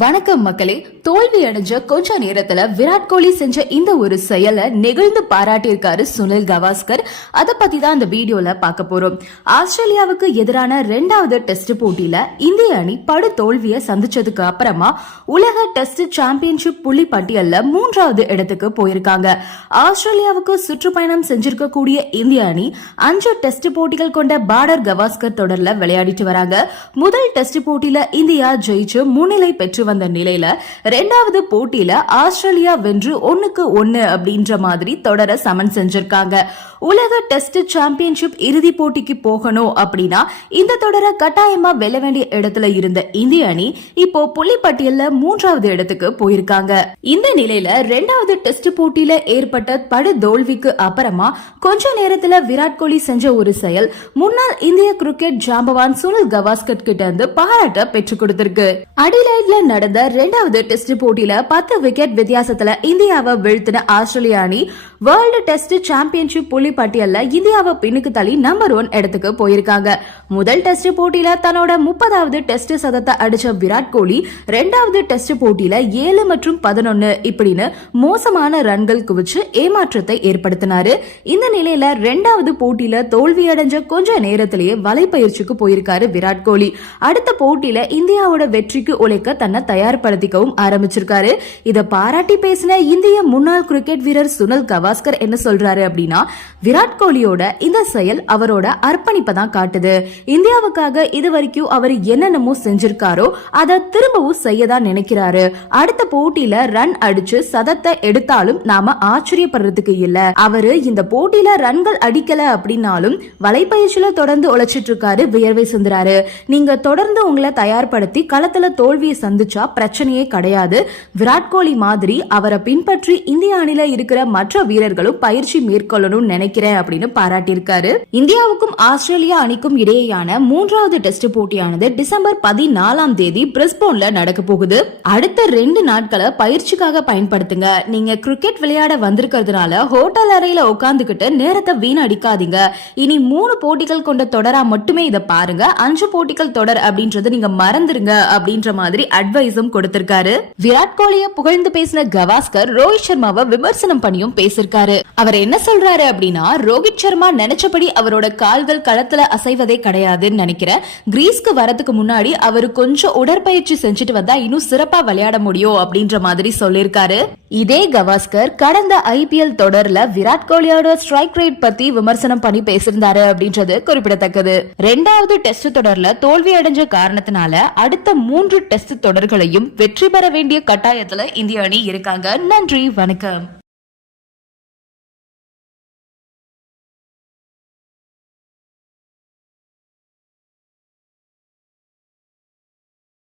வணக்கம் மக்களே தோல்வி அடைஞ்ச கொஞ்ச நேரத்துல விராட் கோலி செஞ்ச இந்த ஒரு செயலை நெகிழ்ந்து பாராட்டியிருக்காரு சுனில் கவாஸ்கர். அதை பத்தி தான் இந்த வீடியோல பார்க்க போறோம். ஆஸ்திரேலியாவுக்கு எதிரான ரெண்டாவது டெஸ்ட் போட்டியில இந்திய அணி படு தோல்வியை சந்திச்சதுக்கு அப்புறமா உலக டெஸ்ட் சாம்பியன்ஷிப் புள்ளி பட்டியல்ல மூன்றாவது இடத்துக்கு போயிருக்காங்க. ஆஸ்திரேலியாவுக்கு சுற்றுப்பயணம் செஞ்சிருக்கக்கூடிய இந்திய அணி அஞ்சு டெஸ்ட் போட்டிகள் கொண்ட பார்டர் கவாஸ்கர் தொடர்ல விளையாடிட்டு வராங்க. முதல் டெஸ்ட் போட்டியில இந்தியா ஜெயிச்சு முன்னிலை பெற்று வந்த நிலையில ரெண்டாவது போட்டியில ஆஸ்திரேலியா வென்று ஒன்னுக்கு ஒன்னு அப்படின்ற மாதிரி தொடர சமன் செஞ்சிருக்காங்க. உலக டெஸ்ட் சாம்பியன்ஷிப் இறுதி போட்டிக்கு போகணும் அப்படின்னா இந்த தொடரை கட்டாயமா வெல்ல வேண்டிய இடத்துல இருந்த இந்திய அணி இப்போ புள்ளிப்பட்டியல்ல மூன்றாவது இடத்துக்கு போயிருக்காங்க. இந்த நிலையில ரெண்டாவது டெஸ்ட் போட்டியில ஏற்பட்ட படு தோல்விக்கு அப்புறமா கொஞ்ச நேரத்துல விராட் கோலி செஞ்ச ஒரு செயல் முன்னாள் இந்திய கிரிக்கெட் ஜாம்பவான் சுனில் கவாஸ்கர் கிட்ட இருந்து பாராட்ட பெற்றுக் கொடுத்திருக்கு. அடிலைட்ல நடந்த ரெண்டாவது டெஸ்ட் போட்டியில பத்து விக்கெட் வித்தியாசத்துல இந்தியாவை வீழ்த்தின ஆஸ்திரேலிய அணி வேர்ல்டு டெஸ்ட் சாம்பியன்ஷிப் புள்ளி பட்டியல்ல இந்தியாவை பின்னுக்கு தள்ளி நம்பர் ஒன் இடத்துக்கு போயிருக்காங்க. முதல் டெஸ்ட் போட்டியில தன்னோட முப்பதாவது டெஸ்ட் சதத்தை அடிச்ச விராட் கோலி ரெண்டாவது டெஸ்ட் போட்டியில ஏழு மற்றும் பதினொன்னு இப்படின்னு மோசமான ரன்கள் குவிச்சு ஏமாற்றத்தை ஏற்படுத்தினாரு. இந்த நிலையில ரெண்டாவது போட்டியில தோல்வியடைஞ்ச கொஞ்ச நேரத்திலேயே வலைப்பயிற்சிக்கு போயிருக்காரு விராட் கோலி. அடுத்த போட்டியில இந்தியாவோட வெற்றிக்கு உழைக்க தன்னை தயார்படுத்திக்கவும் ஆரம்பிச்சிருக்காரு. இதை பாராட்டி பேசின இந்திய முன்னாள் கிரிக்கெட் வீரர் சுனில் கவாஸ்கர் என்ன சொல்றாரு அப்படின்னா விராட் கோலியோட இந்த செயல் அவரோட அர்ப்பணிப்பை தான் காட்டுது. இந்தியாவுக்காக இது வரைக்கும் அவர் என்னென்னமோ செஞ்சிருக்காரோ அதை திரும்பவும் செய்யதான் நினைக்கிறாரு. அடுத்த போட்டியில ரன் அடிச்சு சதத்தை எடுத்தாலும் நாம ஆச்சரியப்படுறதுக்கு இல்ல. அவரு இந்த போட்டியில ரன்கள் அடிக்கல அப்படின்னாலும் வலைப்பயிற்சியில தொடர்ந்து உழைச்சிட்டு இருக்காரு வியர்வை சிந்துறாரு நீங்க தொடர்ந்து உங்களை தயார்படுத்தி களத்துல தோல்வியை சந்திச்சா பிரச்சனையே கிடையாது. விராட் கோலி மாதிரி அவரை பின்பற்றி இந்திய அணில இருக்கிற மற்ற வீரர்களும் பயிற்சி மேற்கொள்ளணும்னு நினைக்கிறேன் அப்படின்னு பாராட்டியிருக்காரு. இந்தியாவுக்கும் ஆஸ்திரேலியா அணிக்கும் இடையேயான மூன்றாவது டெஸ்ட் போட்டியானது டிசம்பர் பதினாலாம் தேதி பிரிஸ்போன்ல நடக்க போகுது. அடுத்த ரெண்டு நாட்களை பயிற்சிக்காக பயன்படுத்துங்க. நீங்க கிரிக்கெட் விளையாட வந்திருக்கிறதுனால ஹோட்டல் அறையில உட்காந்துக்கிட்டு நேரத்தை வீணடிக்காதீங்க. இனி மூணு போட்டிகள் கொண்ட தொடரா மட்டுமே இதை பாருங்க. அஞ்சு போட்டிகள் தொடர் அப்படின்றத நீங்க மறந்துருங்க அப்படின்ற மாதிரி அட்வைஸும் கொடுத்திருக்காரு. விராட் கோலிய புகழ்ந்து பேசின கவாஸ்கர் ரோஹித் சர்மாவை விமர்சனம் பண்ணியும் பேசியிருக்காரு அவர் என்ன சொல்றாரு அப்படின்னா ரோஹித் சர்மா நினைச்சபடி அவரோட கால்கள் களத்துல அசைவதே கிடையாதுன்னு நினைக்கிறேன் கிரீஸ்க்கு வரதுக்கு முன்னாடி அவர் கொஞ்சம் உடற்பயிற்சி செஞ்சுட்டு வந்தா இன்னும் சிறப்பா விளையாட முடியும் அப்படின்ற மாதிரி சொல்லியிருக்காரு. இதே கவாஸ்கர் கடந்த ஐபிஎல் தொடர்ல விராட் கோலியோட ஸ்ட்ரைக் ரேட் பத்தி விமர்சனம் பண்ணி பேசியிருந்தாரு அப்படின்றது குறிப்பிடத்தக்கது. ரெண்டாவது டெஸ்ட் தொடர்ல தோல்வி அடைஞ்ச காரணத்தினால அடுத்த மூன்று டெஸ்ட் தொடர்களையும் வெற்றி பெற வேண்டிய கட்டாயத்துல இந்திய அணி இருக்காங்க. நன்றி வணக்கம்.